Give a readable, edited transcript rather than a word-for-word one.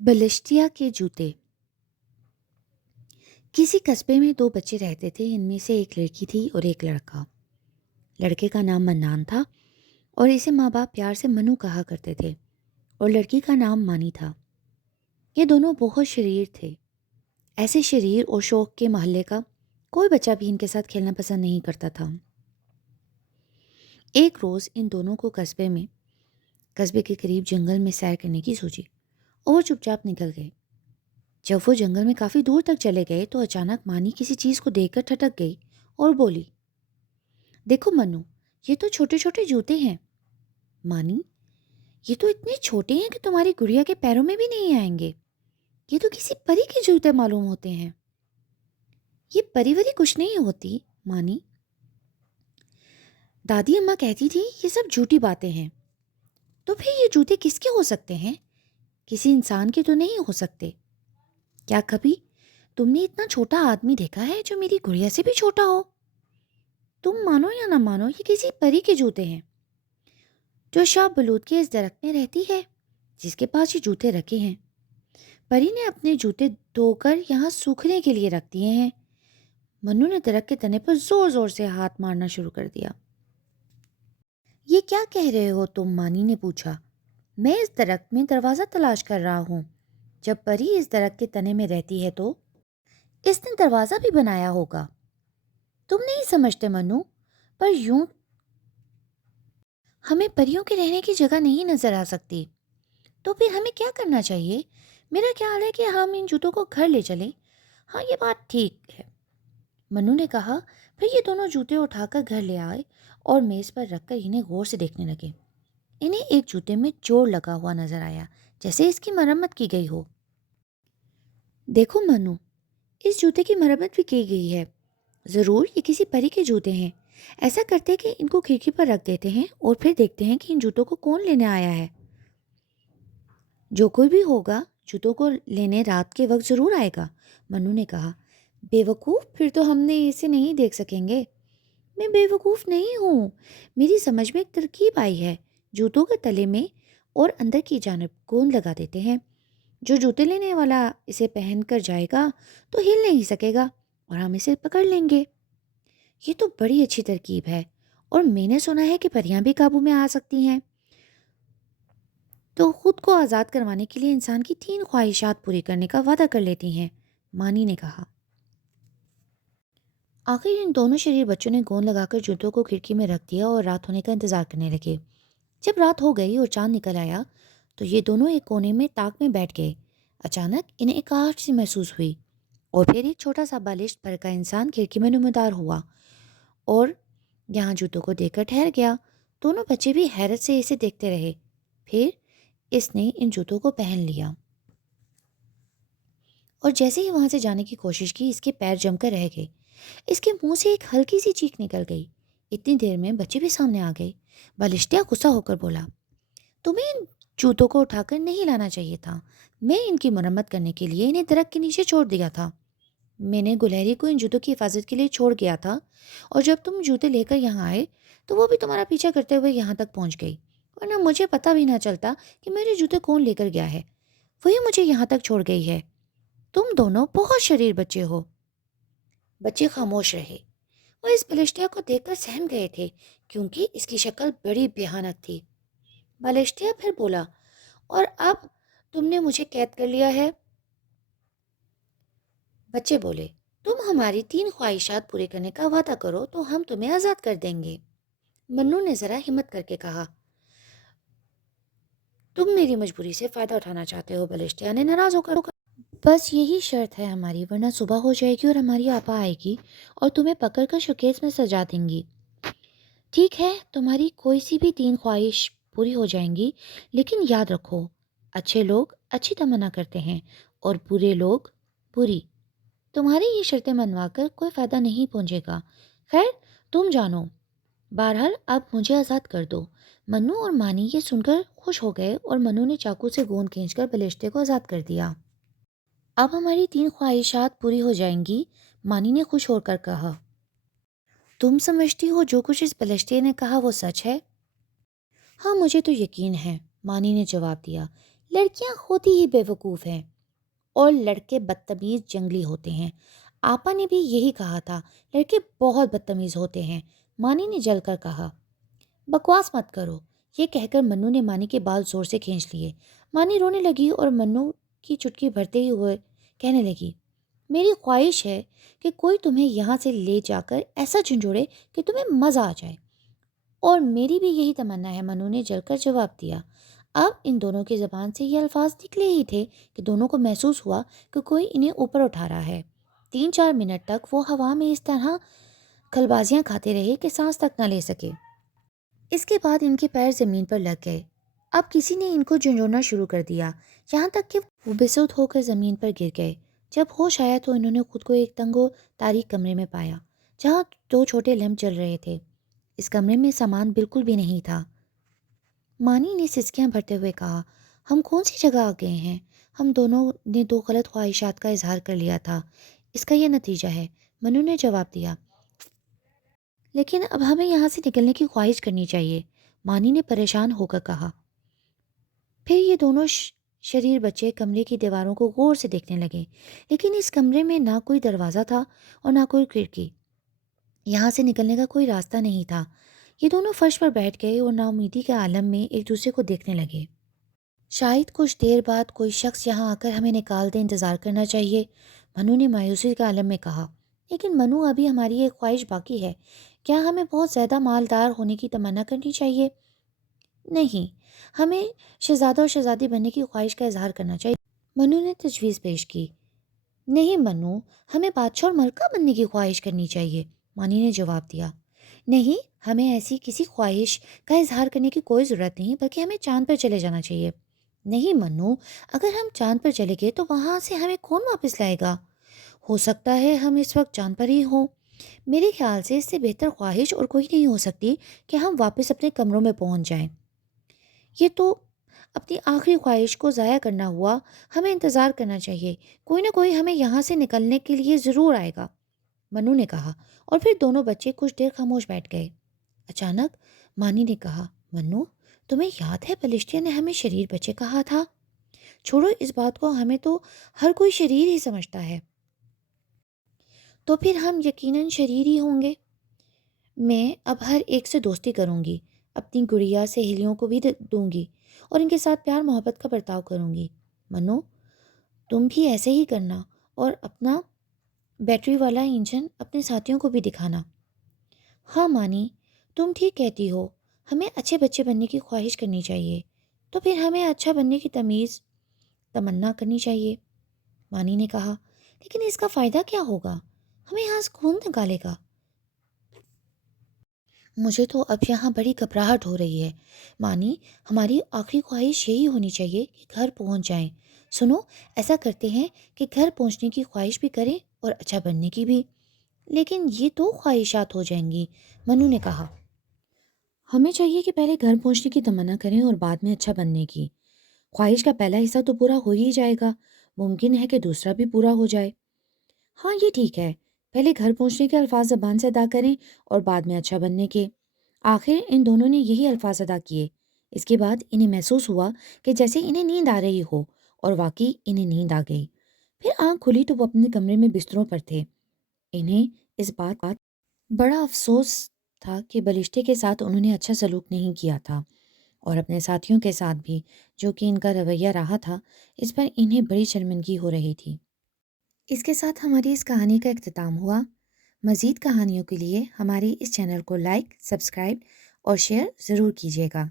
बलिश्तिया के जूते। किसी कस्बे में दो बच्चे रहते थे। इनमें से एक लड़की थी और एक लड़का। लड़के का नाम मन्नान था और इसे माँ बाप प्यार से मनु कहा करते थे, और लड़की का नाम मानी था। ये दोनों बहुत शरीर थे। ऐसे शरीर और शौक के मोहल्ले का कोई बच्चा भी इनके साथ खेलना पसंद नहीं करता था। एक रोज़ इन दोनों को कस्बे के करीब जंगल में सैर करने की सूझी और वो चुपचाप निकल गए। जब वो जंगल में काफ़ी दूर तक चले गए तो अचानक मानी किसी चीज़ को देखकर ठटक गई और बोली, देखो मन्नू, ये तो छोटे छोटे जूते हैं। मानी, ये तो इतने छोटे हैं कि तुम्हारी गुड़िया के पैरों में भी नहीं आएंगे। ये तो किसी परी के जूते मालूम होते हैं। ये परी वरी कुछ नहीं होती मानी। दादी अम्मा कहती थी ये सब झूठी बातें हैं। तो फिर ये जूते किसके हो सकते हैं? किसी इंसान के तो नहीं हो सकते। क्या कभी तुमने इतना छोटा आदमी देखा है जो मेरी गुड़िया से भी छोटा हो? तुम मानो या ना मानो, ये किसी परी के जूते हैं जो शाह बलूत के इस दरख्त में रहती है जिसके पास ये जूते रखे हैं। परी ने अपने जूते धोकर यहाँ सूखने के लिए रख दिए हैं। मन्नू ने दरख्त के तने पर जोर जोर से हाथ मारना शुरू कर दिया। ये क्या कह रहे हो तुम? मानी ने पूछा। मैं इस दरख्त में दरवाज़ा तलाश कर रहा हूँ। जब परी इस दरख्त के तने में रहती है तो इसने दरवाज़ा भी बनाया होगा। तुम नहीं समझते मन्नू, पर यूं हमें परियों के रहने की जगह नहीं नजर आ सकती। तो फिर हमें क्या करना चाहिए? मेरा ख्याल है कि हम इन जूतों को घर ले चलें। हाँ, ये बात ठीक है, मन्नू ने कहा। फिर ये दोनों जूते उठाकर घर ले आए और मेज़ पर रखकर इन्हें गौर से देखने लगे। इन्हें एक जूते में जोर लगा हुआ नजर आया, जैसे इसकी मरम्मत की गई हो। देखो मन्नू, इस जूते की मरम्मत भी की गई है। ज़रूर ये किसी परी के जूते हैं। ऐसा करते हैं कि इनको खिड़की पर रख देते हैं और फिर देखते हैं कि इन जूतों को कौन लेने आया है। जो कोई भी होगा जूतों को लेने रात के वक्त ज़रूर आएगा, मन्नू ने कहा। बेवकूफ़, फिर तो हमने इसे नहीं देख सकेंगे। मैं बेवकूफ़ नहीं हूँ। मेरी समझ में एक तरकीब आई है। जूतों के तले में और अंदर की जानिब गोंद लगा देते हैं। जो जूते लेने वाला इसे पहन कर जाएगा तो हिल नहीं सकेगा और हम इसे पकड़ लेंगे। ये तो बड़ी अच्छी तरकीब है, और मैंने सुना है कि परियां भी काबू में आ सकती हैं। तो खुद को आज़ाद करवाने के लिए इंसान की 3 ख्वाहिशात पूरी करने का वादा कर लेती हैं, मानी ने कहा। आखिर इन दोनों शरीर बच्चों ने गोंद लगाकर जूतों को खिड़की में रख दिया और रात होने का इंतजार करने लगे। जब रात हो गई और चांद निकल आया तो ये दोनों एक कोने में ताक में बैठ गए। अचानक इन्हें एक आहट सी महसूस हुई और फिर एक छोटा सा बालिश भर का इंसान खिड़की में नुमादार हुआ और यहाँ जूतों को देखकर ठहर गया। दोनों बच्चे भी हैरत से इसे देखते रहे। फिर इसने इन जूतों को पहन लिया और जैसे ही वहां से जाने की कोशिश की, इसके पैर जमकर रह गए। इसके मुंह से एक हल्की सी चीख निकल गई। इतनी देर में बच्चे भी सामने आ गए। बलिष्ठिया गुस्सा होकर बोला, तुम्हें इन जूतों को उठाकर नहीं लाना चाहिए था। मैं इनकी मरम्मत करने के लिए इन्हें दरख्त के नीचे छोड़ दिया था। मैंने गुलहरी को इन जूतों की हिफाजत के लिए छोड़ गया था, और जब तुम जूते लेकर यहाँ आए तो वो भी तुम्हारा पीछा करते हुए यहाँ तक पहुँच गई, वरना मुझे पता भी ना चलता कि मेरे जूते कौन लेकर गया है। वही मुझे यहाँ तक छोड़ गई है। तुम दोनों बहुत शरीर बच्चे हो। बच्चे खामोश रहे। वो इस बलिष्ठिया को देखकर सहम गए थे, क्योंकि इसकी शक्ल बड़ी भयानक थी। बलिष्ठिया फिर बोला, और अब तुमने मुझे कैद कर लिया है। बच्चे बोले, तुम हमारी 3 ख्वाहिशात पूरी करने का वादा करो तो हम तुम्हें आज़ाद कर देंगे। मन्नू ने ज़रा हिम्मत करके कहा, तुम मेरी मजबूरी से फ़ायदा उठाना चाहते हो। बलिष्ठिया ने नाराज़ होकर, बस यही शर्त है हमारी, वरना सुबह हो जाएगी और हमारी आपा आएगी और तुम्हें पकड़कर शोकेस में सजा देंगी। ठीक है, तुम्हारी कोई सी भी 3 ख्वाहिश पूरी हो जाएंगी, लेकिन याद रखो, अच्छे लोग अच्छी तमन्ना करते हैं और बुरे लोग बुरी। तुम्हारी ये शर्तें मनवाकर कोई फ़ायदा नहीं पहुंचेगा। खैर, तुम जानो। बहरहाल अब मुझे आज़ाद कर दो। मन्नू और मानी ये सुनकर खुश हो गए और मन्नू ने चाकू से गोंद खींचकर बलिश्ते को आज़ाद कर दिया। अब हमारी 3 ख्वाहिशात पूरी हो जाएंगी, मानी ने खुश होकर कहा। तुम समझती हो जो कुछ इस बलिश्ते ने कहा वो सच है? हाँ, मुझे तो यकीन है, मानी ने जवाब दिया। لڑکیاں ہوتی ہی بیوقوف ہیں اور لڑکے بدتمیز جنگلی ہوتے ہیں۔ آپا نے بھی یہی کہا تھا، لڑکے بہت بدتمیز ہوتے ہیں، مانی نے جل کر کہا۔ بکواس مت کرو، یہ کہہ کر منو نے مانی کے بال زور سے کھینچ لیے۔ مانی رونے لگی اور منو کی چٹکی بھرتے ہی ہوئے کہنے لگی، میری خواہش ہے کہ کوئی تمہیں یہاں سے لے جا کر ایسا جھنجھوڑے کہ تمہیں مزہ آ جائے۔ اور میری بھی یہی تمنا ہے، منو نے جل کر جواب دیا۔ اب ان دونوں کی زبان سے یہ الفاظ نکلے ہی تھے کہ دونوں کو محسوس ہوا کہ کوئی انہیں اوپر اٹھا رہا ہے۔ 3-4 منٹ تک وہ ہوا میں اس طرح کھلبازیاں کھاتے رہے کہ سانس تک نہ لے سکے۔ اس کے بعد ان کے پیر زمین پر لگ گئے۔ اب کسی نے ان کو جھنجھوڑنا شروع کر دیا، یہاں تک کہ وہ بے ہو کر زمین پر گر گئے۔ جب ہوش آیا تو انہوں نے خود کو ایک تنگ و تاریک کمرے میں پایا، جہاں 2 چھوٹے لیمپ جل رہے تھے۔ اس کمرے میں سامان بالکل بھی نہیں تھا۔ مانی نے سسکیاں بھرتے ہوئے کہا، ہم کون سی جگہ آ گئے ہیں؟ ہم دونوں نے 2 غلط خواہشات کا اظہار کر لیا تھا، اس کا یہ نتیجہ ہے، منو نے جواب دیا۔ لیکن اب ہمیں یہاں سے نکلنے کی خواہش کرنی چاہیے، مانی نے پریشان ہو کر کہا۔ پھر یہ دونوں شریر بچے کمرے کی دیواروں کو غور سے دیکھنے لگے، لیکن اس کمرے میں نہ کوئی دروازہ تھا اور نہ کوئی کھڑکی۔ یہاں سے نکلنے کا کوئی راستہ نہیں تھا۔ یہ دونوں فرش پر بیٹھ گئے اور نا امیدی کے عالم میں ایک دوسرے کو دیکھنے لگے۔ شاید کچھ دیر بعد کوئی شخص یہاں آ کر ہمیں نکال دے، انتظار کرنا چاہیے، منو نے مایوسی کے عالم میں کہا۔ لیکن منو، ابھی ہماری ایک خواہش باقی ہے، کیا ہمیں بہت زیادہ مالدار ہونے کی تمنا کرنی چاہیے؟ نہیں، ہمیں شہزادہ اور شہزادی بننے کی خواہش کا اظہار کرنا چاہیے، منو نے تجویز پیش کی۔ نہیں منو، ہمیں بادشاہ اور ملکہ بننے کی خواہش کرنی چاہیے، مانی نے جواب دیا۔ نہیں، ہمیں ایسی کسی خواہش کا اظہار کرنے کی کوئی ضرورت نہیں، بلکہ ہمیں چاند پر چلے جانا چاہیے۔ نہیں منو، اگر ہم چاند پر چلے گئے تو وہاں سے ہمیں کون واپس لائے گا؟ ہو سکتا ہے ہم اس وقت چاند پر ہی ہوں۔ میرے خیال سے اس سے بہتر خواہش اور کوئی نہیں ہو سکتی کہ ہم واپس اپنے کمروں میں پہنچ جائیں۔ یہ تو اپنی آخری خواہش کو ضائع کرنا ہوا، ہمیں انتظار کرنا چاہیے، کوئی نہ کوئی ہمیں یہاں سے نکلنے کے لیے ضرور آئے گا، منو نے کہا۔ اور پھر دونوں بچے کچھ دیر خاموش بیٹھ گئے۔ اچانک مانی نے کہا، منو، تمہیں یاد ہے بلشتیہ نے ہمیں شریر بچے کہا تھا؟ چھوڑو اس بات کو، ہمیں تو ہر کوئی شریر ہی سمجھتا ہے، تو پھر ہم یقیناً شریر ہی ہوں گے۔ میں اب ہر ایک سے دوستی کروں گی، اپنی گڑیا سہیلیوں کو بھی دوں گی اور ان کے ساتھ پیار محبت کا برتاؤ کروں گی۔ منو، تم بھی ایسے ہی کرنا اور اپنا بیٹری والا انجن اپنے ساتھیوں کو بھی دکھانا۔ ہاں مانی، تم ٹھیک کہتی ہو، ہمیں اچھے بچے بننے کی خواہش کرنی چاہیے، تو پھر ہمیں اچھا بننے کی تمنا کرنی چاہیے، مانی نے کہا۔ لیکن اس کا فائدہ کیا ہوگا؟ ہمیں یہاں سے کون نکالے گا؟ مجھے تو اب یہاں بڑی گھبراہٹ ہو رہی ہے، مانی، ہماری آخری خواہش یہی ہونی چاہیے کہ گھر پہنچ جائیں۔ سنو، ایسا کرتے ہیں کہ گھر پہنچنے کی خواہش بھی کریں اور اچھا بننے کی بھی۔ لیکن یہ تو خواہشات ہو جائیں گی، منو نے کہا۔ ہمیں چاہیے کہ پہلے گھر پہنچنے کی تمنا کریں اور بعد میں اچھا بننے کی۔ خواہش کا پہلا حصہ تو پورا ہو ہی جائے گا، ممکن ہے کہ دوسرا بھی پورا ہو جائے۔ ہاں یہ ٹھیک ہے، پہلے گھر پہنچنے کے الفاظ زبان سے ادا کریں اور بعد میں اچھا بننے کے۔ آخر ان دونوں نے یہی الفاظ ادا کیے۔ اس کے بعد انہیں محسوس ہوا کہ جیسے انہیں نیند آ رہی ہو، اور واقعی انہیں نیند آ گئی۔ پھر آنکھ کھلی تو وہ اپنے کمرے میں بستروں پر تھے۔ انہیں اس بات کا بڑا افسوس تھا کہ بلشتے کے ساتھ انہوں نے اچھا سلوک نہیں کیا تھا، اور اپنے ساتھیوں کے ساتھ بھی جو کہ ان کا رویہ رہا تھا، اس پر انہیں بڑی شرمندگی ہو رہی تھی۔ اس کے ساتھ ہماری اس کہانی کا اختتام ہوا۔ مزید کہانیوں کے لیے ہماری اس چینل کو لائک، سبسکرائب اور شیئر ضرور کیجیے گا۔